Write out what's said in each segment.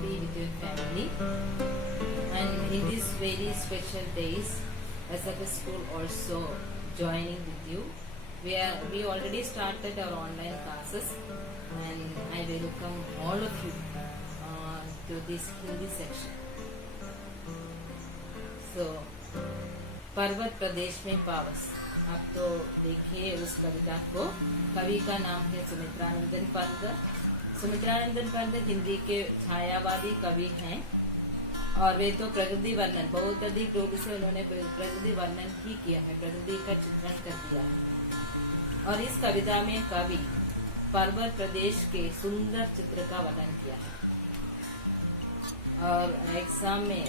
happy with your family. And in these very special days, SFS School also joining with you. We already started our online classes, and I welcome all of you to this Hindi section. So, पर्वत प्रदेश में पावस, आप तो देखिए उस कविता को। कवि का नाम है सुमित्रानंदन पंत। सुमित्रानंदन पंत हिंदी के छायावादी कवि हैं और वे तो प्रकृति वर्णन बहुत अधिक रूप से उन्होंने प्रकृति वर्णन ही किया है, प्रकृति का चित्रण कर दिया है। और इस कविता में कवि पर्वत प्रदेश के सुंदर चित्र का वर्णन किया है। और एग्जाम में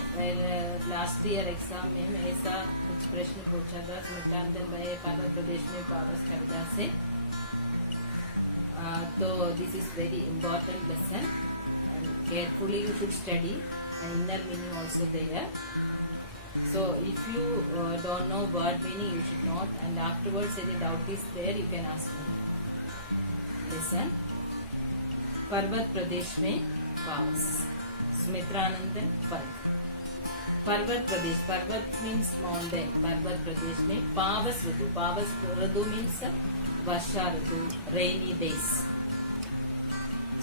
लास्ट ईयर एग्जाम में मैं ऐसा कुछ प्रश्न पूछा था सुमित्रानंदन भाई पर्वत प्रदेश में पावस कविता से। तो this is very important lesson and carefully you should study and inner meaning also there. So if you don't know word meaning you should not, and afterwards any doubt is there you can ask me. Listen. पर्वत प्रदेश में पावस, सुमित्रानंदन पंत। पर्वत प्रदेश, पर्वत means mountain, पर्वत प्रदेश में पावस ऋतु, पावस ऋतु means वर्षा ऋतु, rainy days.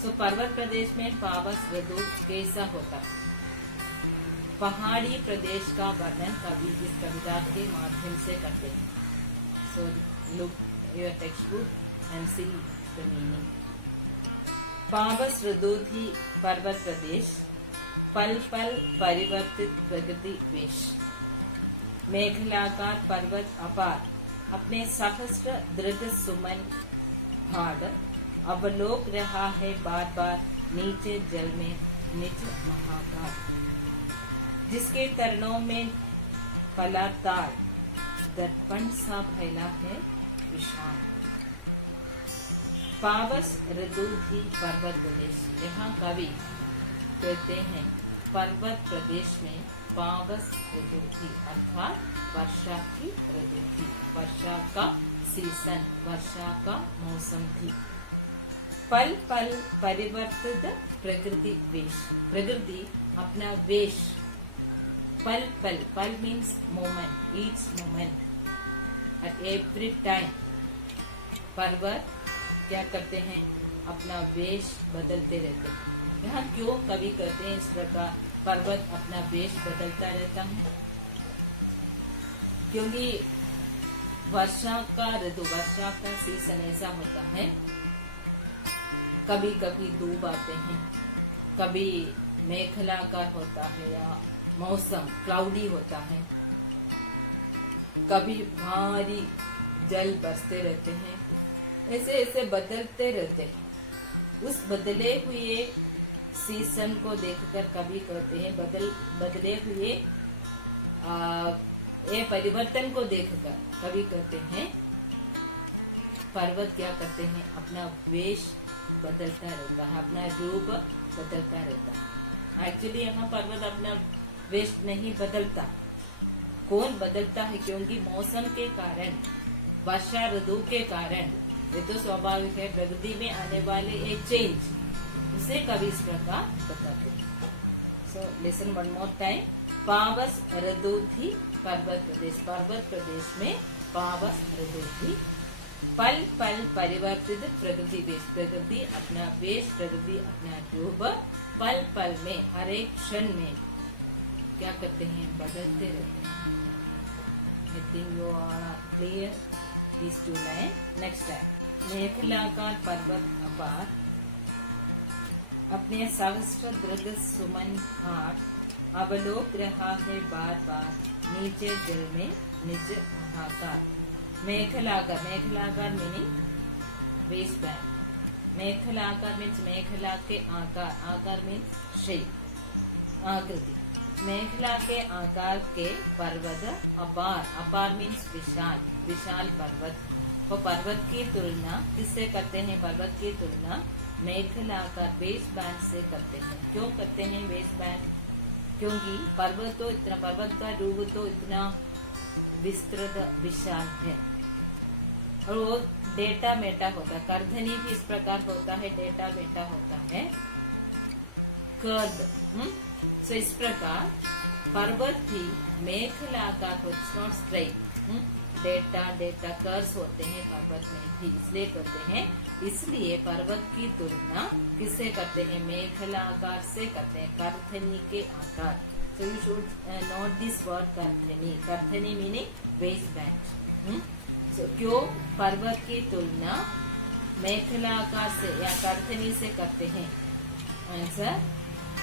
सो पर्वत प्रदेश में पावस ऋतु कैसा होता है? पहाड़ी प्रदेश का वर्णन कवि इस कविता के माध्यम से करते हैं। So look your text book and see the meaning. पावस ऋतु थी पर्वत प्रदेश, पल पल परिवर्तित प्रकृति वेश। मेघलाकार पर्वत अपार, अपने सहस्र दृढ़ सुमन भाग, अवलोक रहा है बार बार नीचे जल में निज महाकाल। जिसके तरणों में पलातार, दर्पण सा फैला है विशाल। पावस ऋतु थी पर्वत प्रदेश। यहाँ कवि कहते हैं पर्वत प्रदेश में पावस ऋतु थी, अर्थात वर्षा की ऋतु थी, वर्षा का सीजन, वर्षा का मौसम थी। पल पल परिवर्तित प्रकृति वेश, प्रकृति अपना वेश, पल पल, पल means moment, each moment at every time. पर्वत क्या करते हैं? अपना वेश बदलते रहते हैं। यहाँ क्यों कवि कहते हैं इस प्रकार पर्वत अपना वेश बदलता रहता है? क्योंकि वर्षा का ऋतु, वर्षा का सीजन ऐसा होता है, कभी कभी धूप आते हैं, कभी मेघलाकार होता है या मौसम क्लाउडी होता है, कभी भारी जल बरसते रहते हैं, ऐसे ऐसे बदलते रहते हैं। उस बदले हुए सीजन को देखकर कवि कहते हैं, बदले हुए ये परिवर्तन को देखकर कवि कहते हैं पर्वत क्या करते हैं? अपना वेश बदलता रहता है, अपना रूप बदलता रहता है। एक्चुअली यहाँ पर्वत अपना वेश नहीं बदलता। कौन बदलता है? क्योंकि मौसम के कारण, वर्षा ऋतु के कारण, ये तो स्वाभाविक है, प्रकृति में आने वाले एक चेंज, उसे कवि इस प्रकार बताते हैं। So listen one more time. पावस ऋतु थी पर्वत प्रदेश, पर्वत प्रदेश में पावस ऋतु थी। पल पल परिवर्तित प्रकृति वेश, प्रकृति अपना वेश, प्रकृति अपना रूप, पल पल में, हर एक क्षण में क्या करते हैं? बदलते रहते हैं। I think you are clear this two line. Next time. मेघलाकार पर्वत अपार, अपने सहस्र दृढ़ सुमन घाट, अवलोक रहा है बार बार नीचे जल में निज महाकाल। मेघलाकार, मेघलाकार मीनिंग वेस्ट बैंड। मेघलाकार मीन्स मेघला के आकार, आकार मीन्स शेप, आकृति। मेघला के आकार के पर्वत अपार, अपार मीन्स विशाल, विशाल पर्वत। वो पर्वत की तुलना किससे करते हैं? पर्वत की तुलना मेघलाकार बेस बैंड से करते हैं। क्यों करते हैं बेस बैंड? क्योंकि पर्वत तो इतना, पर्वत का रूप तो इतना विस्तृत विशाल है और वो डेटा मेटा होता है। करधनी भी इस प्रकार होता है, डेटा मेटा होता है। कर्व्ड। सो इस प्रकार पर्वत भी मेखलाकार नॉट स्ट्रेट। डेटा कर्व्स होते हैं पर्वत में भी, इसलिए करते हैं। इसलिए पर्वत की तुलना किससे करते हैं? मेखला आकार से करते हैं, करथनी के आकार। So you should note this word करथनी। करथनी मीनिंग वेस्ट बैंड। सो क्यों पर्वत की तुलना मेखला आकार से या करथनी से करते हैं? आंसर,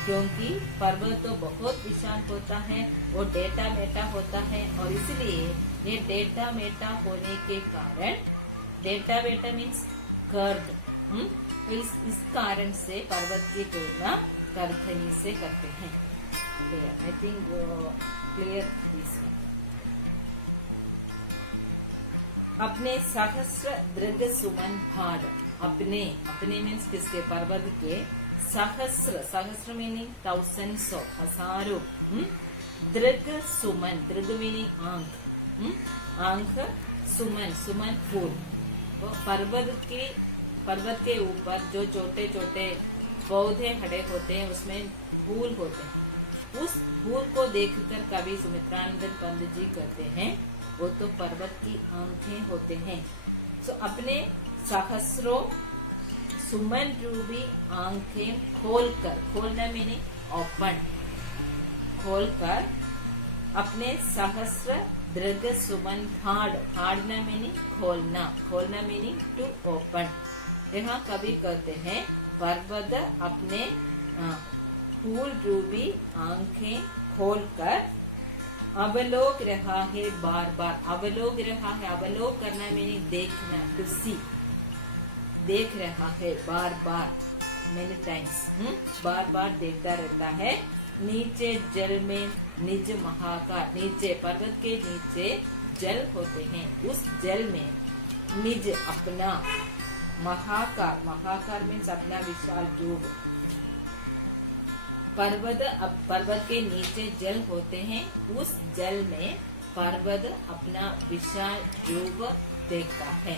क्योंकि पर्वत तो बहुत विशाल होता है और डेटा मेटा होता है, और इसलिए ये डेटा मेटा होने के कारण, डेटा मेटा मीन्स कर्व्ड, इस कारण से पर्वत की तुलना करथनी से करते हैं। I think clear this. अपने सहस्र दृग सुमन भाड़, अपने मीन्स किसके? पर्वत के। सहस्र मीनिंग थाउजेंड्स ऑफ, हजारों। दृग सुमन, दृग मीनिंग आंख, आंख। सुमन फूल। तो पर्वत के ऊपर जो छोटे छोटे पौधे खड़े होते हैं उसमें फूल होते हैं। उस फूल को देखकर कवि सुमित्रानंद पंत जी कहते हैं वो तो पर्वत की आंखें होते हैं। सो अपने सहस्रों सुमन रूबी आंखें खोलकर, खोलना मीनिंग ओपन, खोलकर अपने सहस्र दृग सुमन फाड़ना मीनिंग खोलना मीनिंग टू ओपन। यहाँ कवि कहते हैं पर्वत अपने फूल रूबी आंखें खोलकर अवलोक रहा है बार बार। अवलोक रहा है, अवलोक करना मीनिंग देखना, टू सी, देख रहा है बार बार, मेनी टाइम्स, बार बार देखता रहता है। नीचे जल में निज महाकार, नीचे पर्वत के नीचे जल होते हैं, उस जल में निज अपना महाकार मीन्स अपना विशाल रूप। पर्वत के नीचे जल होते हैं, उस जल में पर्वत अपना विशाल रूप देखता है।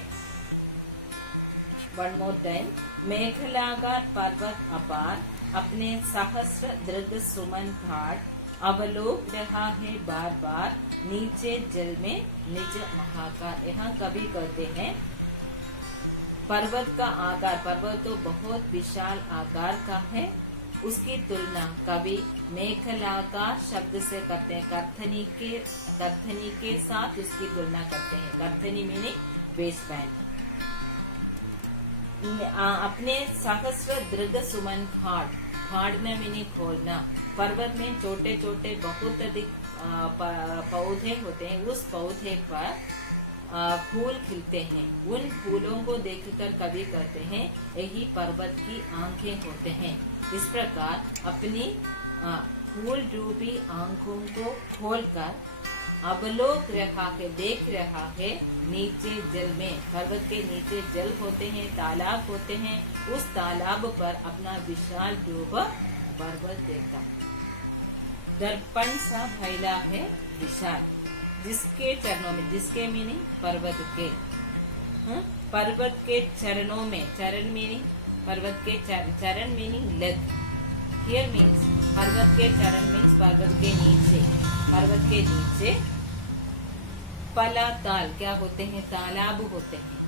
One more time. मेखलाकार पर्वत अपार, अपने सहस्र दृग सुमन घाट अवलोक रहा है बार बार, नीचे जल में निज महाकार। यहाँ कवि कहते हैं पर्वत का आकार, पर्वत तो बहुत विशाल आकार का है, उसकी तुलना कवि मेखलाकार शब्द से करते हैं। करथनी के साथ उसकी तुलना करते हैं। करथनी मीनिंग वेस्ट बैंड। अपने सहस्र दृग सुमन फाड़ना मीनिंग खोलना। पर्वत में छोटे छोटे बहुत अधिक पौधे होते हैं, उस पौधे पर फूल खिलते हैं। उन फूलों को देखकर कवि कहते हैं यही पर्वत की आंखें होते हैं। इस प्रकार अपनी फूल रूपी आंखों को खोलकर अवलोक रहा है, देख रहा है नीचे जल में। पर्वत के नीचे जल होते हैं, तालाब होते हैं, उस तालाब पर अपना विशाल रूप पर्वत देखता है। दर्पण सा फैला है विशाल, जिसके चरणों में, जिसके मीनिंग पर्वत के, पर्वत के चरणों में, चरण मीनिंग पर्वत के चरण मीनिंग लेग। हियर मीन्स पर्वत के चरण मीन्स पर्वत के नीचे, पर्वत के नीचे पलाताल क्या होते हैं? तालाब होते हैं।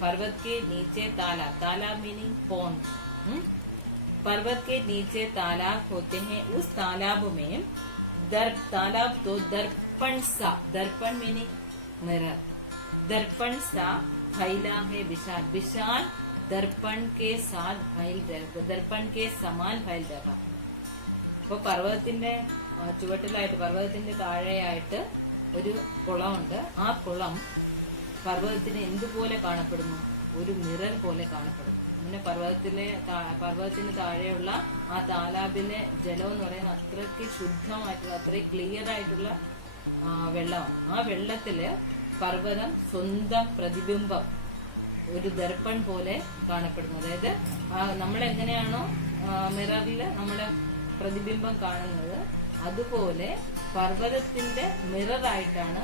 पर्वत के नीचे तालाब मीनिंग पॉन्ड। पर्वत के नीचे तालाब होते हैं, उस तालाब में तालाब तो दर्पण सा, दर्पण मीनिंग मिरर, दर्पण सा फैला है विशाल, विशाल दर्पण के साथ दर्पण के समान फैल रहा। അപ്പോൾ പർവ്വതത്തിന്റെ ചുവട്ടിലായിട്ട്, പർവ്വതത്തിന്റെ താഴെയായിട്ട് ഒരു കുളമുണ്ട്. ആ കുളം പർവ്വതത്തിന് എന്തുപോലെ കാണപ്പെടുന്നു? ഒരു മിറർ പോലെ കാണപ്പെടുന്നു. അങ്ങനെ പർവ്വതത്തിന് താഴെയുള്ള ആ താലാബിലെ ജലം എന്ന് പറയുന്നത് അത്രയ്ക്ക് ശുദ്ധമായിട്ടുള്ള, അത്രയും ക്ലിയർ ആയിട്ടുള്ള വെള്ളമാണ്. ആ വെള്ളത്തില് പർവ്വതം സ്വന്തം പ്രതിബിംബം ഒരു ദർപ്പൺ പോലെ കാണപ്പെടുന്നു. അതായത് നമ്മളെങ്ങനെയാണോ മിററില് നമ്മുടെ പ്രതിബിംബം കാണുന്നത്, അതുപോലെ പർവ്വതത്തിന്റെ മിററായിട്ടാണ്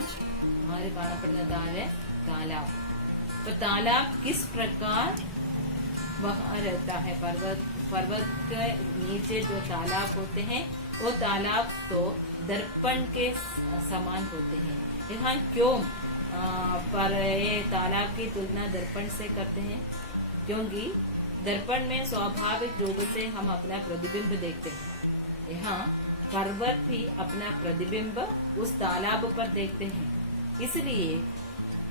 ആര് കാണപ്പെടുന്നത്? താഴെ तालाब। तो तालाब किस प्रकार वहां रहता है? पर्वत पर्वत के नीचे जो तालाब होते हैं वो तालाब तो दर्पण के समान होते हैं। यहाँ क्यों पर ये तालाब की तुलना दर्पण से करते हैं? क्योंकि दर्पण में स्वाभाविक रूप से हम अपना प्रतिबिंब देखते हैं। यहाँ पर्वत भी अपना प्रतिबिंब उस तालाब पर देखते हैं, इसलिए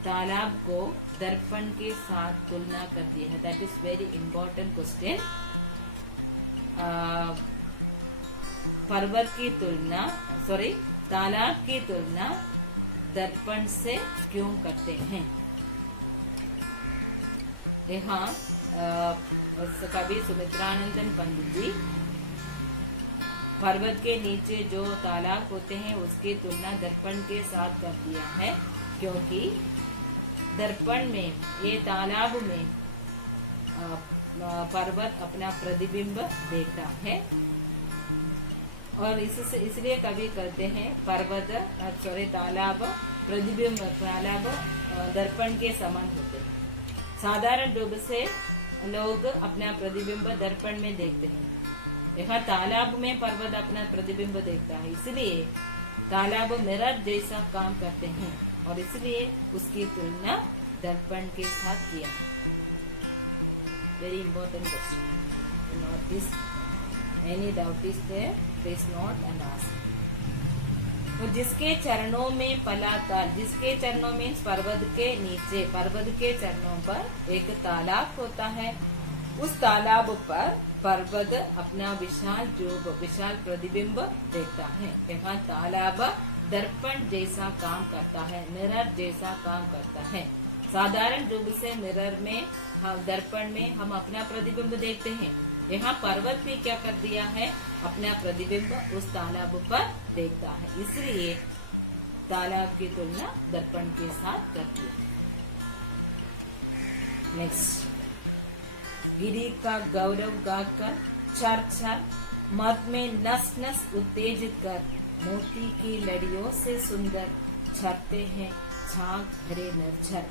तालाब को दर्पण के साथ तुलना कर दी है। That is very important question. पर्वत की तुलना तालाब की तुलना दर्पण से क्यों करते हैं? यहाँ कवि सुमित्रानंदन पंडित जी पर्वत के नीचे जो तालाब होते हैं उसकी तुलना दर्पण के साथ कर दिया है, क्योंकि दर्पण में ये तालाब में पर्वत अपना प्रतिबिंब देखता है और इसलिए कवि कहते हैं तालाब प्रतिबिंब तालाब दर्पण के समान होते हैं। साधारण रूप से लोग अपना प्रतिबिंब दर्पण में देखते हैं। यहाँ तालाब में पर्वत अपना प्रतिबिंब देखता है, इसलिए तालाब मिरर जैसा काम करते हैं और इसलिए उसकी तुलना दर्पण के साथ किया है। Very important question. Note this, any doubt is there, please note and ask. तो जिसके चरणों में पलाताल, जिसके चरणों में पर्वत के नीचे, पर्वत के चरणों पर एक तालाब होता है, उस तालाब पर पर्वत अपना विशाल प्रतिबिंब देखता है। यहाँ तालाब दर्पण जैसा काम करता है, मिरर जैसा काम करता है। साधारण रूप से मिरर में दर्पण में हम अपना प्रतिबिंब देखते हैं। यहाँ पर्वत भी क्या कर दिया है, अपना प्रतिबिंब उस तालाब पर देखता है, इसलिए तालाब की तुलना दर्पण के साथ करती है। नेक्स्ट, गिरी का गौरव गाकर चर चर मद में नस नस उत्तेजित कर, मोती की लड़ियों से सुंदर छरते हैं छाग भरे निर्झर।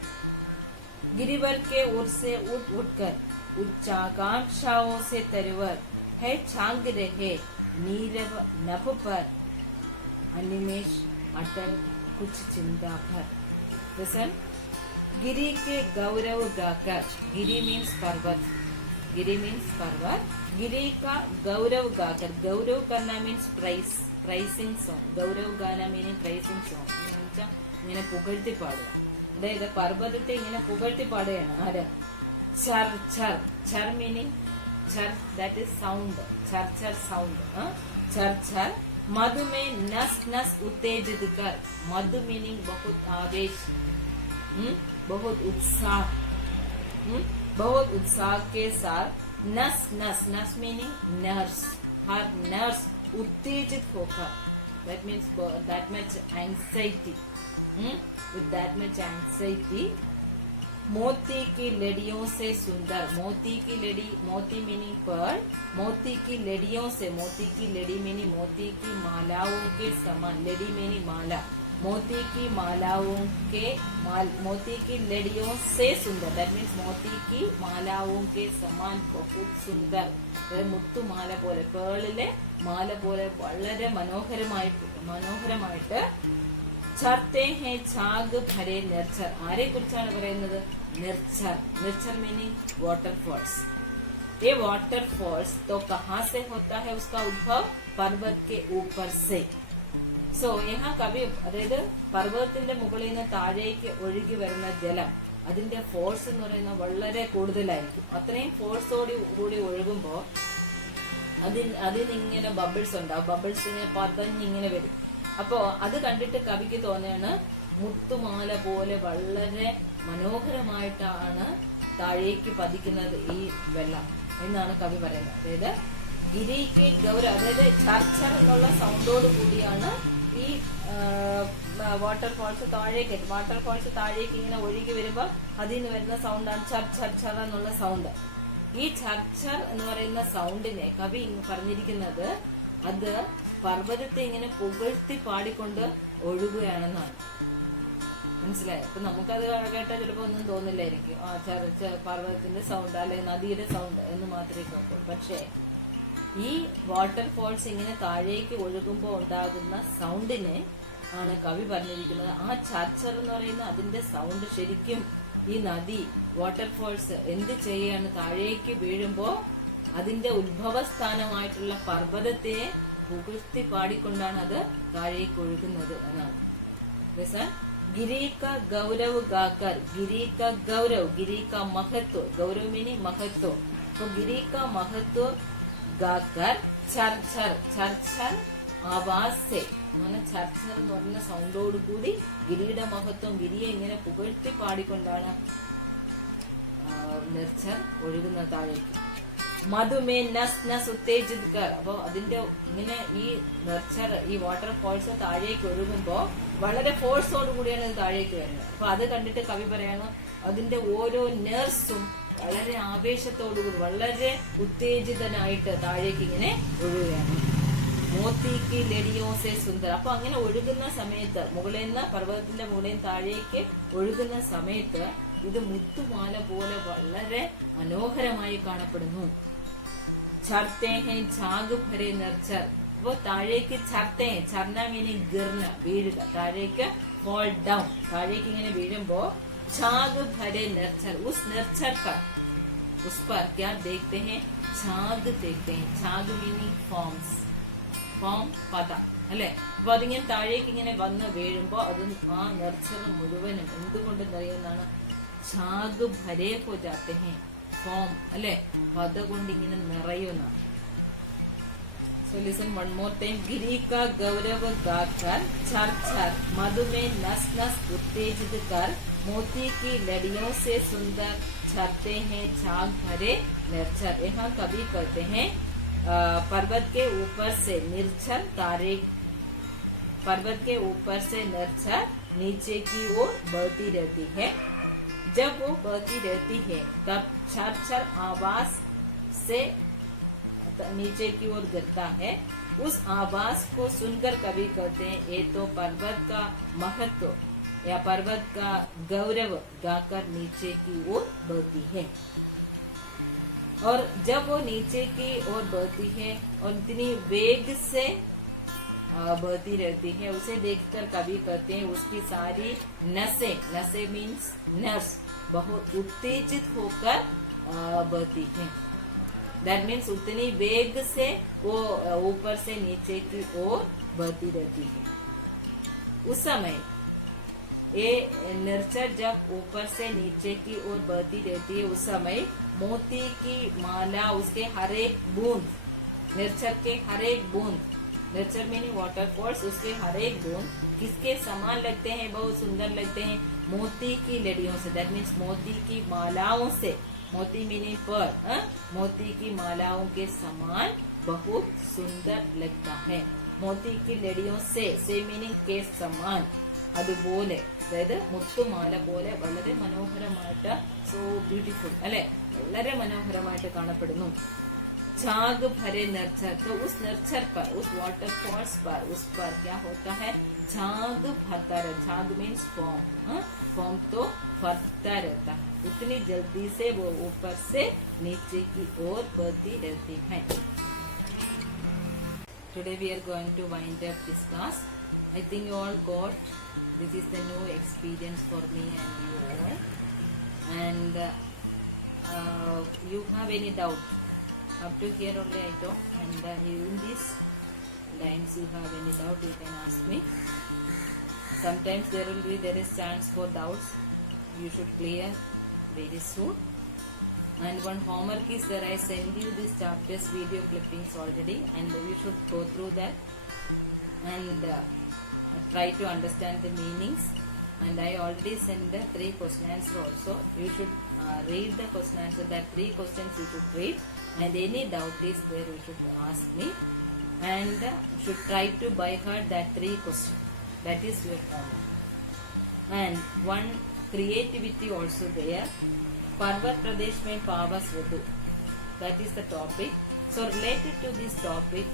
गिरिवर के ओर से उठ उठकर उच्चाकांक्षाओं से तरवर है छांग रहे नीरव नभ पर, अनिमेष अटल कुछ चिंता भर। लisten, गिरी के गौरव गाकर, गिरी मीन्स पर्वत, गिरी मीन्स पर्वत, गिरी का गौरव गाकर, गौरव करना मीन्स പ്രൈസിംഗ് സോങ്, ഗൗരവ് ഗാന മീനിങ് പ്രൈസിംഗ് സോങ് എന്ന് വെച്ചാൽ ഇങ്ങനെ പുകഴ്ത്തി പാടുക. അതായത് പർവ്വതത്തെ ഇങ്ങനെ പുകഴ്ത്തി പാടുകയാണ്. ആര്? ചർ ചർ, ചർ മീനിങ് ചർ, ദാറ്റ് ഇസ് സൗണ്ട്, ചർ ചർ സൗണ്ട്, ചർ ചർ। मधु में नस नस उत्तेजित कर, मधु मीनिंग बहुत आवेश, बहुत उत्साह, बहुत उत्साह के साथ नस नस, नस मीनिंग नर्स, हर नर्स उत्तेजित होकर, that means that much anxiety, with that much anxiety, मोती की लड़ियों से सुंदर, मोती की लड़ी, मोती मीनिंग पर्ल, मोती की लड़ियों से, मोती की लड़ी मीनिंग मोती की मालाओं के समान, लड़ी मीनिंग माला, मोती की मालाओं के मोती की लड़ियों से सुंदर, दैट मीन्स मोती की मालाओं के समान बहुत सुंदर, മുത്തുമാല പോലെ, പേളിലെ മാല പോലെ വളരെ മനോഹരമായിട്ട് ചർത്തെ ഹേ ഛാഗ് ഭരെ നിർച്ചർ, ആരെ കുറിച്ചാണ് പറയുന്നത്? निर्झर, निर्झर मीनिंग वाटरफॉल्स। ये वाटरफॉल्स तो कहाँ से होता है? उसका उद्भव पर्वत के ऊपर से। സോ यहाँ കവി, അതായത് പർവ്വതത്തിന്റെ മുകളിൽ നിന്ന് താഴേക്ക് ഒഴുകി വരുന്ന ജലം, അതിന്റെ ഫോഴ്സ് എന്ന് പറയുന്നത് വളരെ കൂടുതലായിരിക്കും. അത്രയും ഫോഴ്സോടി കൂടി ഒഴുകുമ്പോ അതിനിങ്ങനെ ബബിൾസ് ഉണ്ടാവും, ബബിൾസ് ഇങ്ങനെ പതഞ്ഞിങ്ങനെ വരും. അപ്പോ അത് കണ്ടിട്ട് കവിക്ക് തോന്നിയാണ് മുത്തുമാല പോലെ വളരെ മനോഹരമായിട്ടാണ് താഴേക്ക് പതിക്കുന്നത് ഈ വെള്ളം എന്നാണ് കവി പറയുന്നത്. അതായത് ഗിരിക്ക് ഗൗരവ, അതായത് ചർച്ചർ എന്നുള്ള സൗണ്ടോട് കൂടിയാണ് ഈ വാട്ടർഫോൾസ് താഴേക്ക് ഇങ്ങനെ ഒഴുകി വരുമ്പോ അതിന് വരുന്ന സൗണ്ടാണ് ചർ ചർ ചർ എന്നുള്ള സൗണ്ട്. ഈ ചർച്ചർ എന്ന് പറയുന്ന സൗണ്ടിനെ കവി പറഞ്ഞിരിക്കുന്നത് അത് പർവ്വതത്തെ ഇങ്ങനെ പുകഴ്ത്തി പാടിക്കൊണ്ട് ഒഴുകുകയാണെന്നാണ്. മനസ്സിലായോ? അപ്പൊ നമുക്കത് കേട്ടാൽ ചിലപ്പോ ഒന്നും തോന്നില്ലായിരിക്കും, ആ പർവ്വതത്തിന്റെ സൗണ്ട് അല്ലെങ്കിൽ നദിയുടെ സൗണ്ട് എന്ന് മാത്രമേ കേൾക്കൂ. പക്ഷേ ഈ വാട്ടർഫോൾസ് ഇങ്ങനെ താഴേക്ക് ഒഴുകുമ്പോൾ ഉണ്ടാകുന്ന സൗണ്ടിനെ ആണ് കവി പറഞ്ഞിരിക്കുന്നത്. ആ ചർച്ചർ എന്ന് പറയുന്ന അതിന്റെ സൗണ്ട് ശരിക്കും ഈ നദി വാട്ടർഫോൾസ് എന്ത് ചെയ്യാണ്, താഴേക്ക് വീഴുമ്പോ അതിന്റെ ഉത്ഭവസ്ഥാനമായിട്ടുള്ള പർവ്വതത്തെ പുകഴ്ത്തി പാടിക്കൊണ്ടാണ് അത് താഴേക്ക് ഒഴുകുന്നത് എന്നാണ്. गिरी का गौरव गाकर, गिरी का गौरव, गिरी का महत्व, गौरव मीनिंग महत्व, तो गिरी का महत्व गाकर छर छर छर छर आवाज से, അങ്ങനെ ചർച്ചർ എന്ന് പറഞ്ഞ സൗണ്ടോട് കൂടി ഗിരിയുടെ മഹത്വം, ഗിരിയെ ഇങ്ങനെ പുകഴ്ത്തി പാടിക്കൊണ്ടാണ് നിർച്ചർ ഒഴുകുന്ന താഴേക്ക്. മധുമേ നസ് നസ് ഉത്തേജിത് കർ, അപ്പൊ അതിന്റെ ഇങ്ങനെ ഈ നെർച്ചർ ഈ വാട്ടർ ഫോൾസ് താഴേക്ക് ഒഴുകുമ്പോ വളരെ ഫോഴ്സോട് കൂടിയാണ് ഇത് താഴേക്ക് വരുന്നത്. അപ്പൊ അത് കണ്ടിട്ട് കവി പറയാണ് അതിന്റെ ഓരോ നെർസും വളരെ ആവേശത്തോടുകൂടി വളരെ ഉത്തേജിതനായിട്ട് താഴേക്ക് ഇങ്ങനെ ഒഴുകുകയാണ്. മോത്തിക്ക് ലടിയോസെ സുന്ദർ, അപ്പൊ അങ്ങനെ ഒഴുകുന്ന സമയത്ത് മുകളിൽ നിന്ന് പർവ്വതത്തിന്റെ മുകളിൽ താഴേക്ക് ഒഴുകുന്ന സമയത്ത് ഇത് മുത്തുമാല പോലെ വളരെ മനോഹരമായി കാണപ്പെടുന്നു. ചർത്തേ ഹെ ഝാഗ് ഭരെ നിർച്ചർ, അപ്പോ താഴേക്ക് ചർത്തേ, ചർന മീനിങ് ഗിർന വീഴുക, താഴേക്ക് ഫോൾ ഡൗൺ, താഴേക്ക് ഇങ്ങനെ വീഴുമ്പോ ഝാഗ് ഭരെ നിർച്ചർ, ഉസ് നിർച്ചർ पर उस पर क्या देखते हैं, ഝാഗ് देखते हैं. ഝാഗ് മീനിങ് ഫോംസ്, ഫോം പദ അല്ലെ. അപ്പൊ അതിങ്ങനെ താഴേക്ക് ഇങ്ങനെ വന്ന് വീഴുമ്പോ അത് ആ നിർച്ചർ മുഴുവനും എന്തുകൊണ്ട് നിറയുന്നതാണ്, ഝാഗ് ഭരേ ഹോ ജാത്തെ ഹെ, ഫോം അല്ലെ, പദ കൊണ്ട് ഇങ്ങനെ നിറയുന്ന. So listen one more time. ഗിരി കാ ഗൗരവ ഗാക്കർ ഛർ ഛർ മധു में नस नस उत्तेजित कर मोती की लड़ियों से सुंदर छरते हैं झाग भरे निर्छर. यहाँ कवि कहते हैं पर्वत के ऊपर से निर्छर तारे, पर्वत के ऊपर से निर्छर नीचे की ओर बहती रहती है. जब वो बहती रहती है तब छर छर आवाज से नीचे की ओर गिरता है. उस आवाज को सुनकर कवि कहते हैं ये तो पर्वत का महत्व या पर्वत का गौरव गाकर नीचे की ओर बहती है. और जब वो नीचे की ओर बहती है और इतनी वेग से बहती रहती है, उसे देखकर कवि कहते हैं उसकी सारी नसें, नसें मीन्स नर्व्स, बहुत उत्तेजित होकर बहती है. दैट मीन्स उतनी वेग से वो ऊपर से नीचे की ओर बहती रहती है. उस समय ये निर्चर जब ऊपर से नीचे की ओर बहती रहती है, उस समय मोती की माला, उसके हर एक बूंद, निर्चर के हर एक बूंद, निर्चर मीनिंग वाटरफॉल्स, उसके हर एक बूंद किसके समान लगते हैं, बहुत सुंदर लगते हैं, मोती की लड़ियों से. दैट मीन्स मोती की मालाओं से, मोती मीनिंग पर, मोती की मालाओं के समान बहुत सुंदर लगता है. मोती की लड़ियों से मीनिंग के समान, അതുപോലെ അതായത് മുത്തുമാല പോലെ വളരെ മനോഹരമായിട്ട്, സോ ബ്യൂട്ടിഫുൾ അല്ലെ, വളരെ മനോഹരമായിട്ട് കാണപ്പെടുന്നു. झाग भरे नर्चर, तो उस नर्चर पर, उस वाटरफॉल्स पर, उस पर क्या होता है, झाग भरता रहता. झाग मीन्स फॉर्म, फॉर्म तो भरता रहता है, उतनी जल्दी से वो ऊपर से नीचे की ओर बढ़ती रहती है. Today we are going to wind up this class. I think you all got, this is the new experience for me and you all, and you have any doubt up to here only I talk, and in these lines you have any doubt you can ask me. Sometimes there is chance for doubts, you should clear very soon. And one homework is there, I send you this chapter's video clippings already, and you should go through that and try to understand the meanings. And I already sent the 3 question answer also. You should read the question answer. That 3 questions you should read, and any doubt is there you should ask me, and should try to by heart that 3 questions. That is your homework. And one creativity also there. Parvat Pradesh mein Pavas Ritu, that is the topic. So related to this topic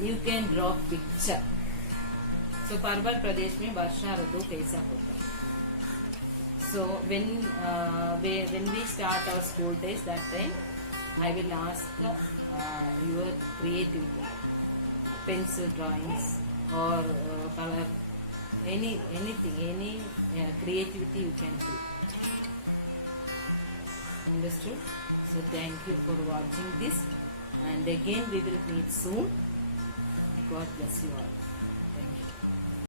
you can draw picture. So पर्वत प्रदेश में वर्षा ऋतु कैसा होता है, So when we start our school days, that time I will ask your creativity, pencil drawings or color, anything, any creativity you can do. Understood? So thank you for watching this, and again we will meet soon. God bless you all. Thank you.